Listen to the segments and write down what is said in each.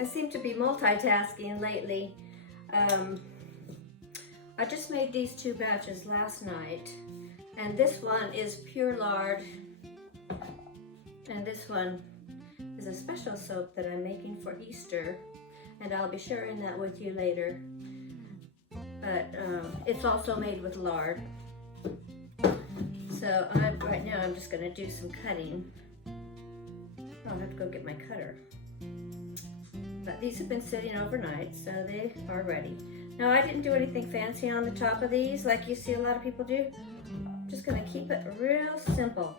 I seem to be multitasking lately. I just made these 2 batches last night, and this one is pure lard, and this one is a special soap that I'm making for Easter, and I'll be sharing that with you later. But it's also made with lard. So right now I'm just going to do some cutting. I'll have to go get my cutter. But these have been sitting overnight, so they are ready. Now I didn't do anything fancy on the top of these like you see a lot of people do. I'm just going to keep it real simple.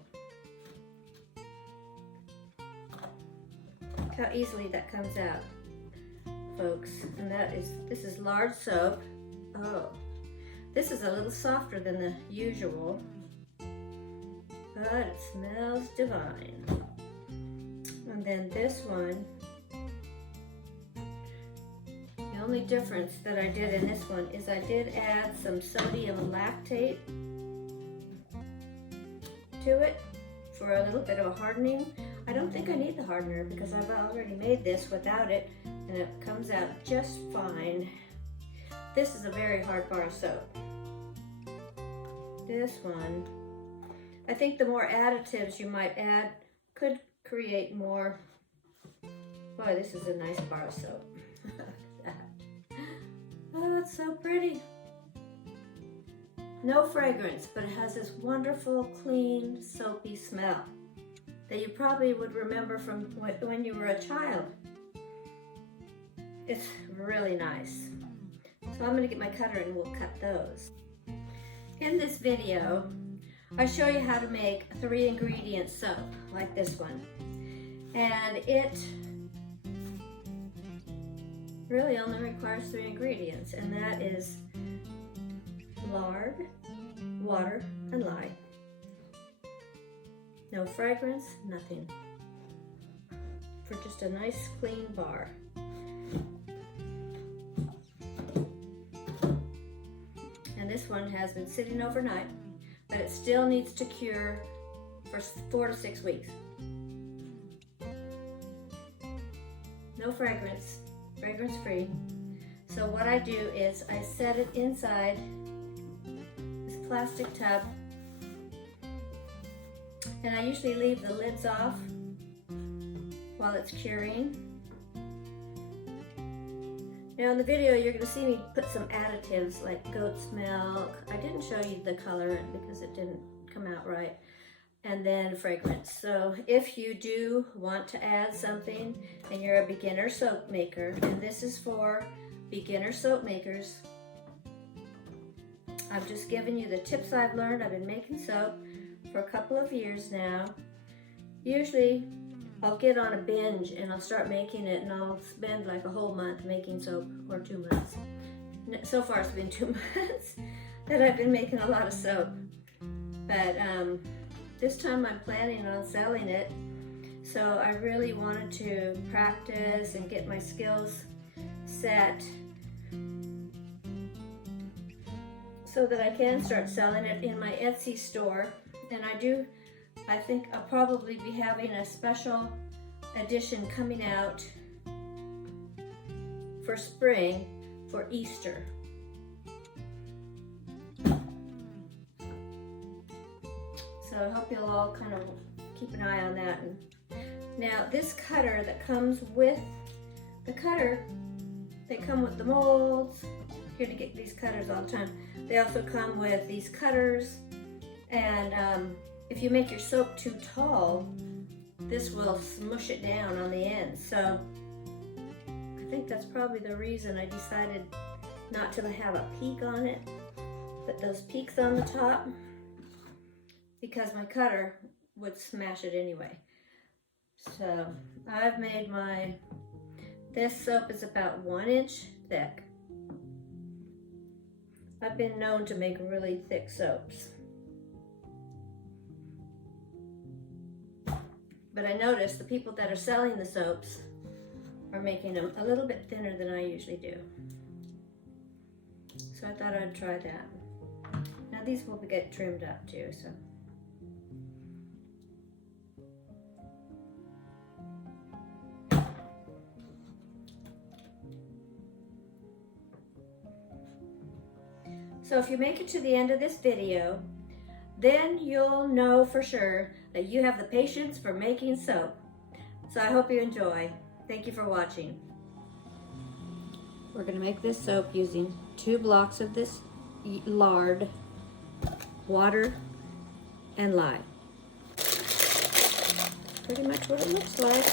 Look how easily that comes out, folks. And this is lard soap. Oh, this is a little softer than the usual, but it smells divine. And then this one, the only difference that I did in this one is I did add some sodium lactate to it for a little bit of a hardening. I don't think I need the hardener because I've already made this without it, and it comes out just fine. This is a very hard bar of soap. This one, I think the more additives you might add could create more. Boy, this is a nice bar of soap. Oh, it's so pretty. No fragrance, but it has this wonderful, clean, soapy smell that you probably would remember from when you were a child. It's really nice. So I'm going to get my cutter and we'll cut those. In this video, I show you how to make a 3-ingredient soap like this one. And it really only requires 3 ingredients, and that is lard, water, and lye. No fragrance, nothing. For just a nice clean bar. And this one has been sitting overnight, but it still needs to cure for 4 to 6 weeks. No fragrance, fragrance free. So what I do is I set it inside this plastic tub, and I usually leave the lids off while it's curing. Now in the video you're going to see me put some additives like goat's milk. I didn't show you the colorant because it didn't come out right. And then fragrance. So if you do want to add something and you're a beginner soap maker, and this is for beginner soap makers, I've just given you the tips I've learned. I've been making soap for a couple of years now. Usually I'll get on a binge and I'll start making it, and I'll spend like a whole month making soap, or 2 months. So far it's been 2 months that I've been making a lot of soap. But this time I'm planning on selling it, so I really wanted to practice and get my skills set so that I can start selling it in my Etsy store. And I think I'll probably be having a special edition coming out for spring for Easter. So I hope you'll all kind of keep an eye on that. And now this cutter that comes with the cutter, they come with the molds. Here to get these cutters all the time. They also come with these cutters, and if you make your soap too tall, this will smush it down on the end. So I think that's probably the reason I decided not to have a peak on it, put those peaks on the top, because my cutter would smash it anyway. So I've made this soap is about 1 inch thick. I've been known to make really thick soaps. But I noticed the people that are selling the soaps are making them a little bit thinner than I usually do. So I thought I'd try that. Now these will get trimmed up too, so. So if you make it to the end of this video, then you'll know for sure that you have the patience for making soap. So I hope you enjoy. Thank you for watching. We're going to make this soap using 2 blocks of this lard, water, and lye. Pretty much what it looks like.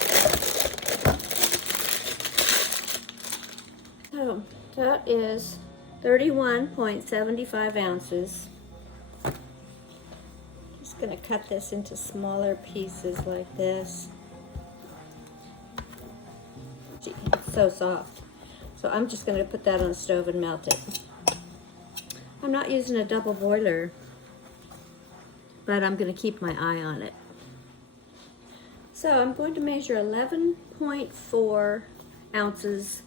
So that is 31.75 ounces. Just going to cut this into smaller pieces like this. Gee, it's so soft. So I'm just going to put that on the stove and melt it. I'm not using a double boiler, but I'm going to keep my eye on it. So I'm going to measure 11.4 ounces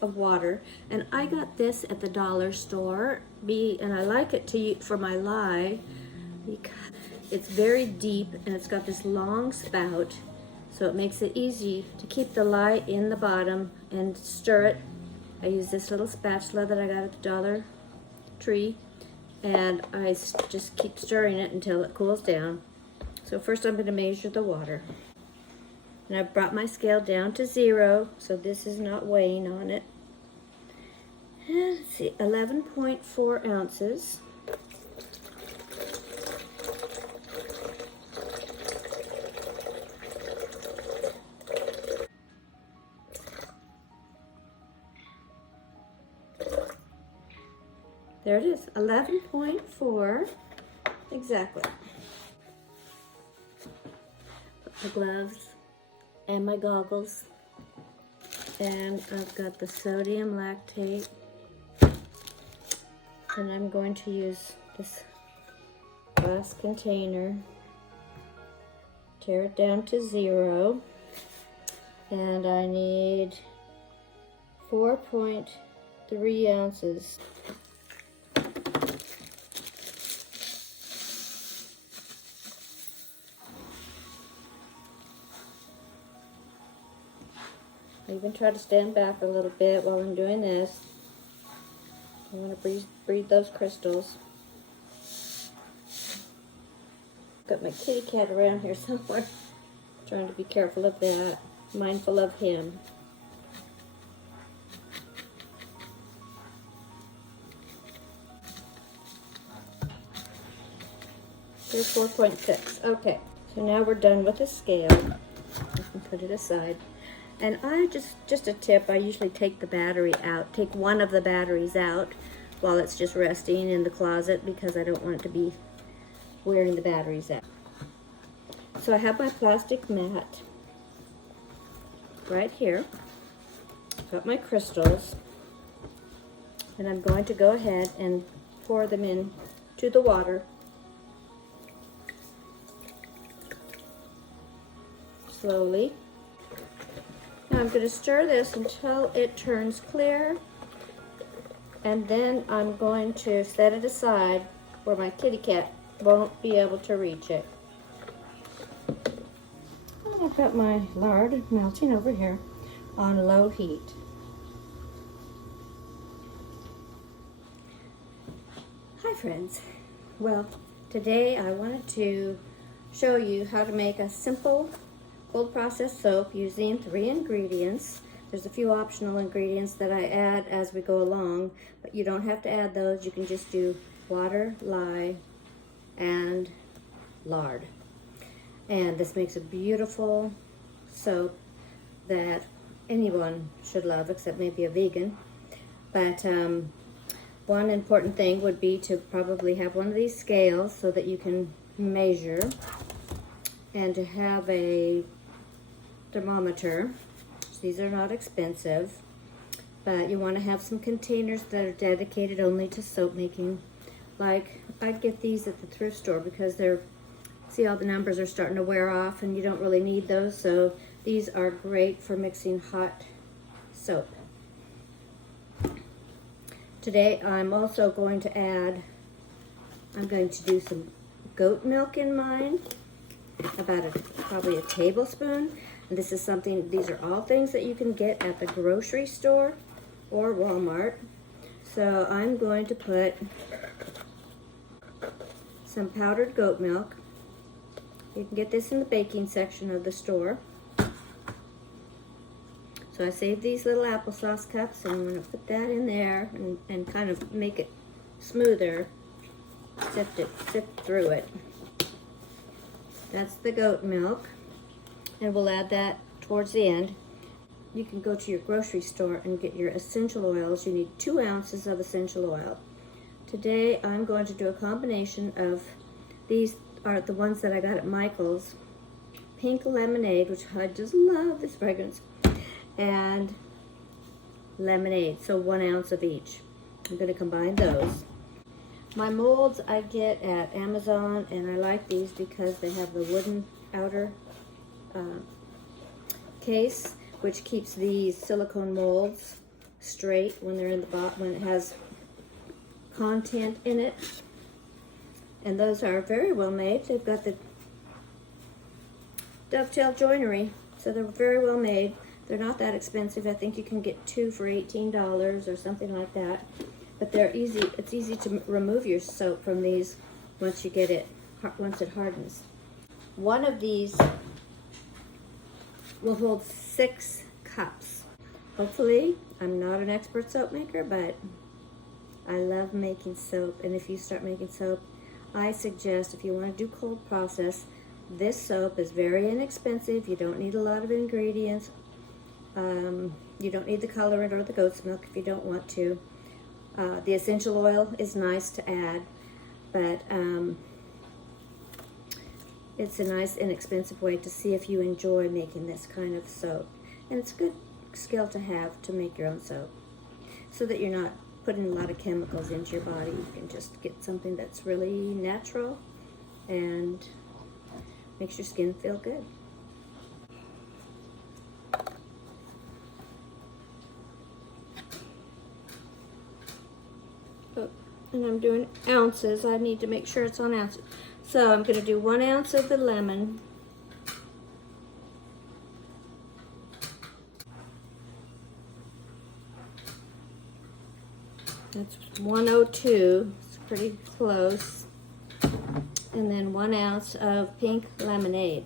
of water, and I got this at the dollar store. And I like it for my lye because it's very deep and it's got this long spout, so it makes it easy to keep the lye in the bottom and stir it. I use this little spatula that I got at the Dollar Tree, and I just keep stirring it until it cools down. So first I'm going to measure the water. And I've brought my scale down to 0, so this is not weighing on it. And let's see, 11.4 ounces. There it is, 11.4 exactly. Put my gloves and my goggles, and I've got the sodium lactate, and I'm going to use this glass container, tear it down to 0, and I need 4.3 ounces. I even try to stand back a little bit while I'm doing this. I want to breathe those crystals. Got my kitty cat around here somewhere. Trying to be careful of that. Mindful of him. There's 4.6. Okay, so now we're done with the scale. I can put it aside. And I just a tip, I usually take the battery out, take one of the batteries out while it's just resting in the closet because I don't want it to be wearing the batteries out. So I have my plastic mat right here. Got my crystals, and I'm going to go ahead and pour them in to the water. Slowly. Now I'm going to stir this until it turns clear, and then I'm going to set it aside where my kitty cat won't be able to reach it. And I've got my lard melting over here on low heat. Hi friends. Well, today I wanted to show you how to make a simple cold process soap using 3 ingredients. There's a few optional ingredients that I add as we go along, but you don't have to add those. You can just do water, lye, and lard. And this makes a beautiful soap that anyone should love, except maybe a vegan. But one important thing would be to probably have one of these scales so that you can measure, and to have a thermometer. These are not expensive, but you want to have some containers that are dedicated only to soap making. Like, I'd get these at the thrift store because they're, see, all the numbers are starting to wear off and you don't really need those, so these are great for mixing hot soap. Today I'm also going to add, I'm going to do some goat milk in mine, about probably a tablespoon. And this is something, these are all things that you can get at the grocery store or Walmart. So I'm going to put some powdered goat milk. You can get this in the baking section of the store. So I saved these little applesauce cups, and I'm going to put that in there and kind of make it smoother. Sift through it. That's the goat milk, and we'll add that towards the end. You can go to your grocery store and get your essential oils. You need 2 ounces of essential oil. Today I'm going to do a combination of, these are the ones that I got at Michael's, Pink Lemonade, which I just love this fragrance, and lemonade, so 1 ounce of each. I'm going to combine those. My molds I get at Amazon, and I like these because they have the wooden outer case, which keeps these silicone molds straight when they're in the bottom, when it has content in it. And those are very well made. They've got the dovetail joinery, so they're very well made. They're not that expensive. I think you can get 2 for $18 or something like that. But they're easy. It's easy to remove your soap from these once you get it, once it hardens. One of these will hold 6 cups. Hopefully, I'm not an expert soap maker, but I love making soap. And if you start making soap, I suggest, if you want to do cold process, this soap is very inexpensive. You don't need a lot of ingredients. You don't need the colorant or the goat's milk if you don't want to. The essential oil is nice to add, but it's a nice inexpensive way to see if you enjoy making this kind of soap. And it's a good skill to have to make your own soap, so that you're not putting a lot of chemicals into your body. You can just get something that's really natural and makes your skin feel good. Oh, and I'm doing ounces. I need to make sure it's on ounces. So I'm going to do 1 ounce of the lemon. That's 102. It's pretty close. And then 1 ounce of pink lemonade.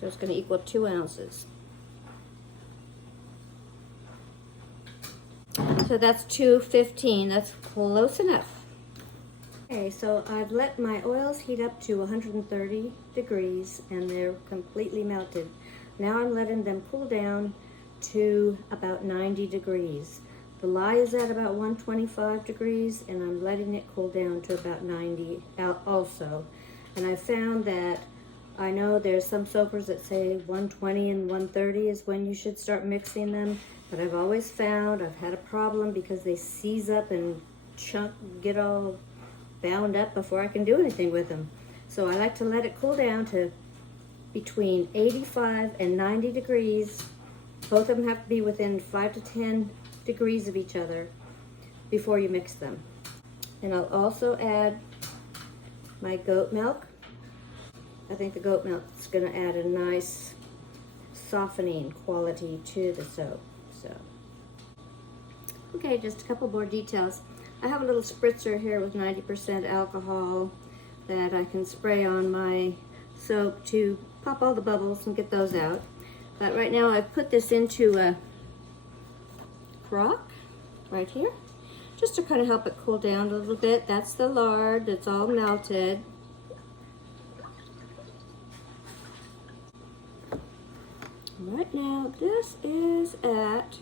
So it's going to equal 2 ounces. So that's 215. That's close enough. Okay, so I've let my oils heat up to 130 degrees and they're completely melted. Now I'm letting them cool down to about 90 degrees. The lye is at about 125 degrees and I'm letting it cool down to about 90 also. And I found that, I know there's some soapers that say 120 and 130 is when you should start mixing them, but I've always found I've had a problem because they seize up and get all bound up before I can do anything with them. So I like to let it cool down to between 85 and 90 degrees. Both of them have to be within 5 to 10 degrees of each other before you mix them. And I'll also add my goat milk. I think the goat milk is going to add a nice softening quality to the soap. So, okay, just a couple more details. I have a little spritzer here with 90% alcohol that I can spray on my soap to pop all the bubbles and get those out. But right now I've put this into a crock right here, just to kind of help it cool down a little bit. That's the lard, it's all melted. Right now this is at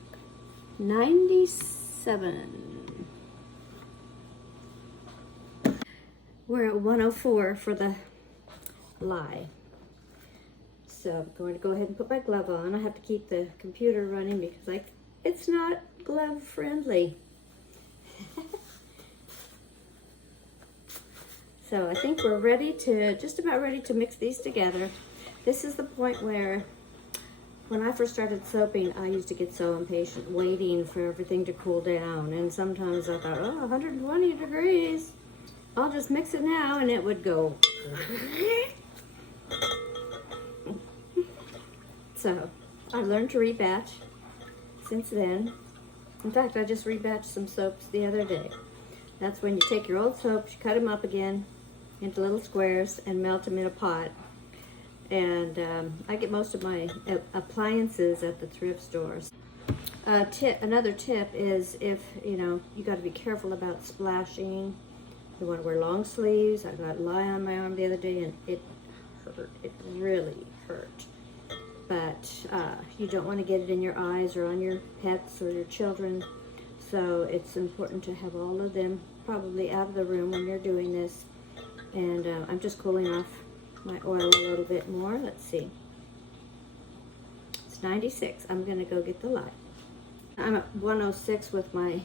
97. We're at 104 for the lye. So I'm going to go ahead and put my glove on. I have to keep the computer running because it's not glove friendly. So I think we're ready to, just about ready to mix these together. This is the point where, when I first started soaping, I used to get so impatient waiting for everything to cool down. And sometimes I thought, oh, 120 degrees. I'll just mix it now, and it would go. So I learned to rebatch since then. In fact, I just rebatched some soaps the other day. That's when you take your old soaps, you cut them up again into little squares and melt them in a pot. And I get most of my appliances at the thrift stores. Another tip is, if you got to be careful about splashing. You want to wear long sleeves. I got lye on my arm the other day and it hurt. It really hurt. But you don't want to get it in your eyes or on your pets or your children. So it's important to have all of them probably out of the room when you're doing this. And I'm just cooling off my oil a little bit more. Let's see. It's 96. I'm going to go get the lye. I'm at 106 with my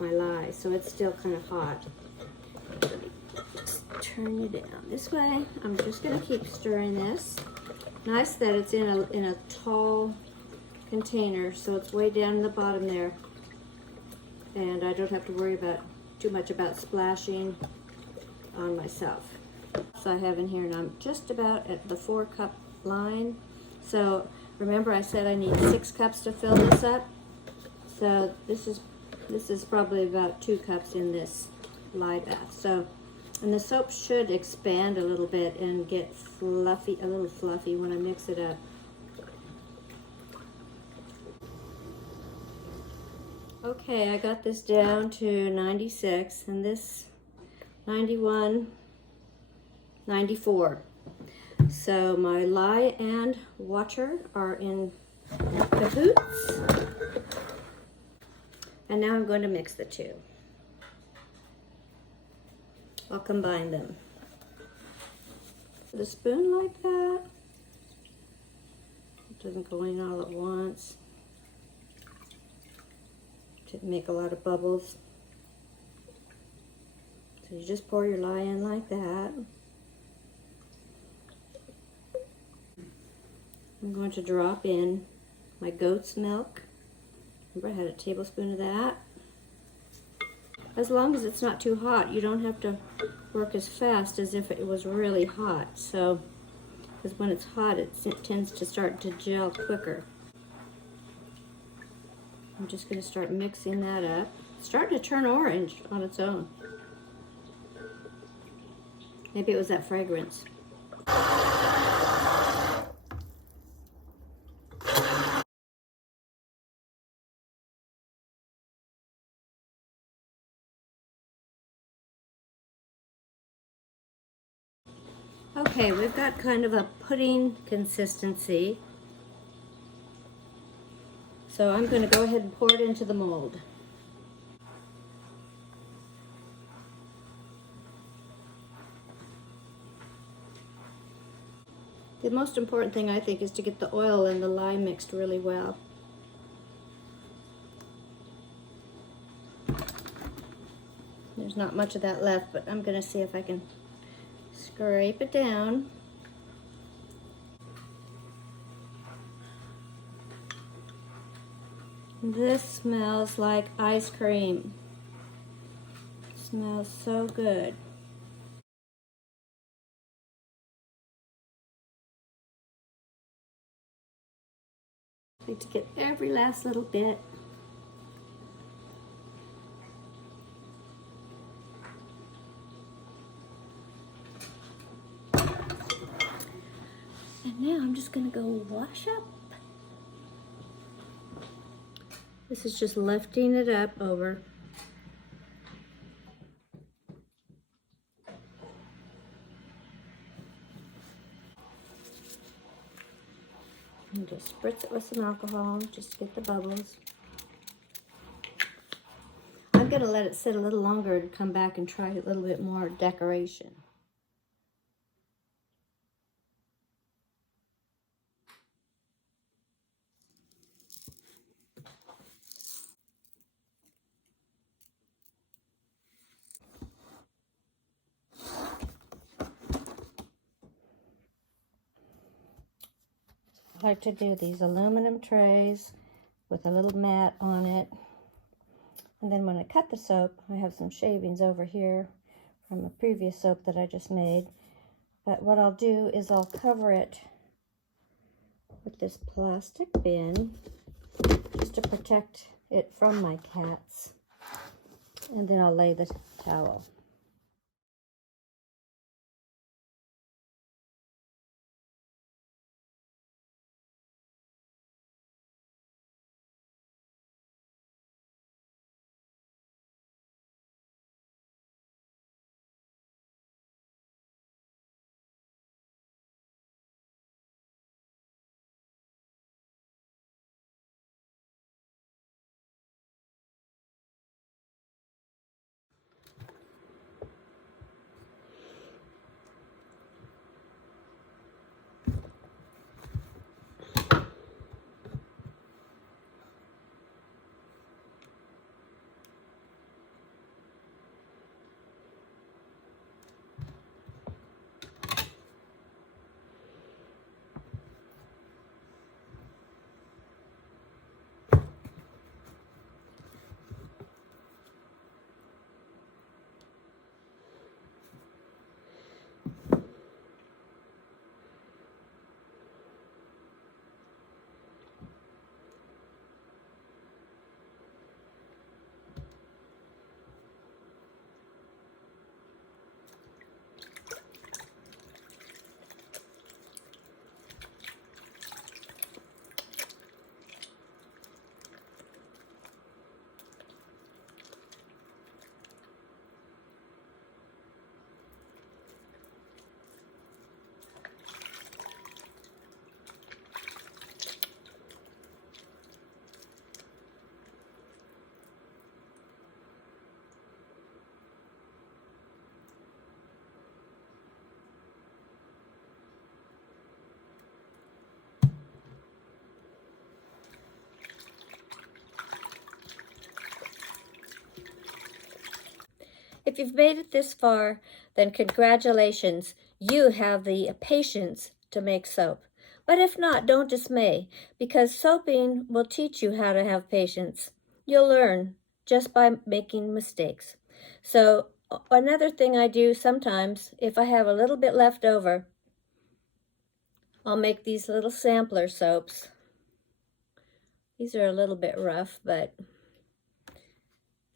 lye, so it's still kind of hot. Let me just turn you down this way. I'm just going to keep stirring this. Nice that it's in a tall container, so it's way down in the bottom there, and I don't have to worry too much about splashing on myself. So I have in here, and I'm just about at the 4-cup line. So remember, I said I need 6 cups to fill this up. So this is probably about 2 cups in this lye bath. So, and the soap should expand a little bit and get fluffy, a little fluffy when I mix it up. Okay, I got this down to 96, and this 91, 94. So my lye and water are in cahoots. And now I'm going to mix the two. I'll combine them. With a spoon like that. It doesn't go in all at once. To make a lot of bubbles. So you just pour your lye in like that. I'm going to drop in my goat's milk. Remember, I had a tablespoon of that. As long as it's not too hot, you don't have to work as fast as if it was really hot. So, because when it's hot, it tends to start to gel quicker. I'm just going to start mixing that up. It's starting to turn orange on its own. Maybe it was that fragrance. Okay, we've got kind of a pudding consistency. So I'm going to go ahead and pour it into the mold. The most important thing, I think, is to get the oil and the lye mixed really well. There's not much of that left, but I'm going to see if I can scrape it down. This smells like ice cream. It smells so good. Need to get every last little bit. And now I'm just going to go wash up. This is just lifting it up over. And just spritz it with some alcohol just to get the bubbles. I'm going to let it sit a little longer and come back and try a little bit more decoration. I like to do these aluminum trays with a little mat on it. And then when I cut the soap, I have some shavings over here from a previous soap that I just made. But what I'll do is I'll cover it with this plastic bin just to protect it from my cats. And then I'll lay the towel. If you've made it this far, then congratulations. You have the patience to make soap. But if not, don't dismay, because soaping will teach you how to have patience. You'll learn just by making mistakes. So another thing I do sometimes, if I have a little bit left over, I'll make these little sampler soaps. These are a little bit rough, but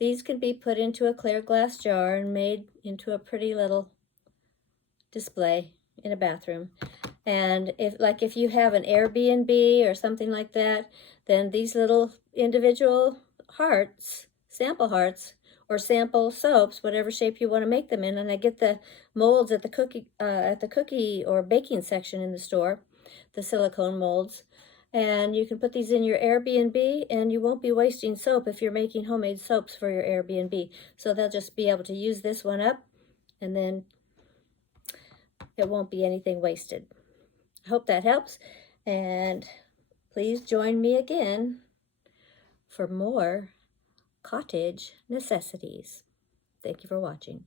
these can be put into a clear glass jar and made into a pretty little display in a bathroom. And if you have an Airbnb or something like that, then these little individual hearts, sample hearts, or sample soaps, whatever shape you want to make them in. And I get the molds at the cookie or baking section in the store, the silicone molds. And you can put these in your Airbnb, and you won't be wasting soap if you're making homemade soaps for your Airbnb. So they'll just be able to use this one up, and then it won't be anything wasted. I hope that helps, and please join me again for more cottage necessities. Thank you for watching.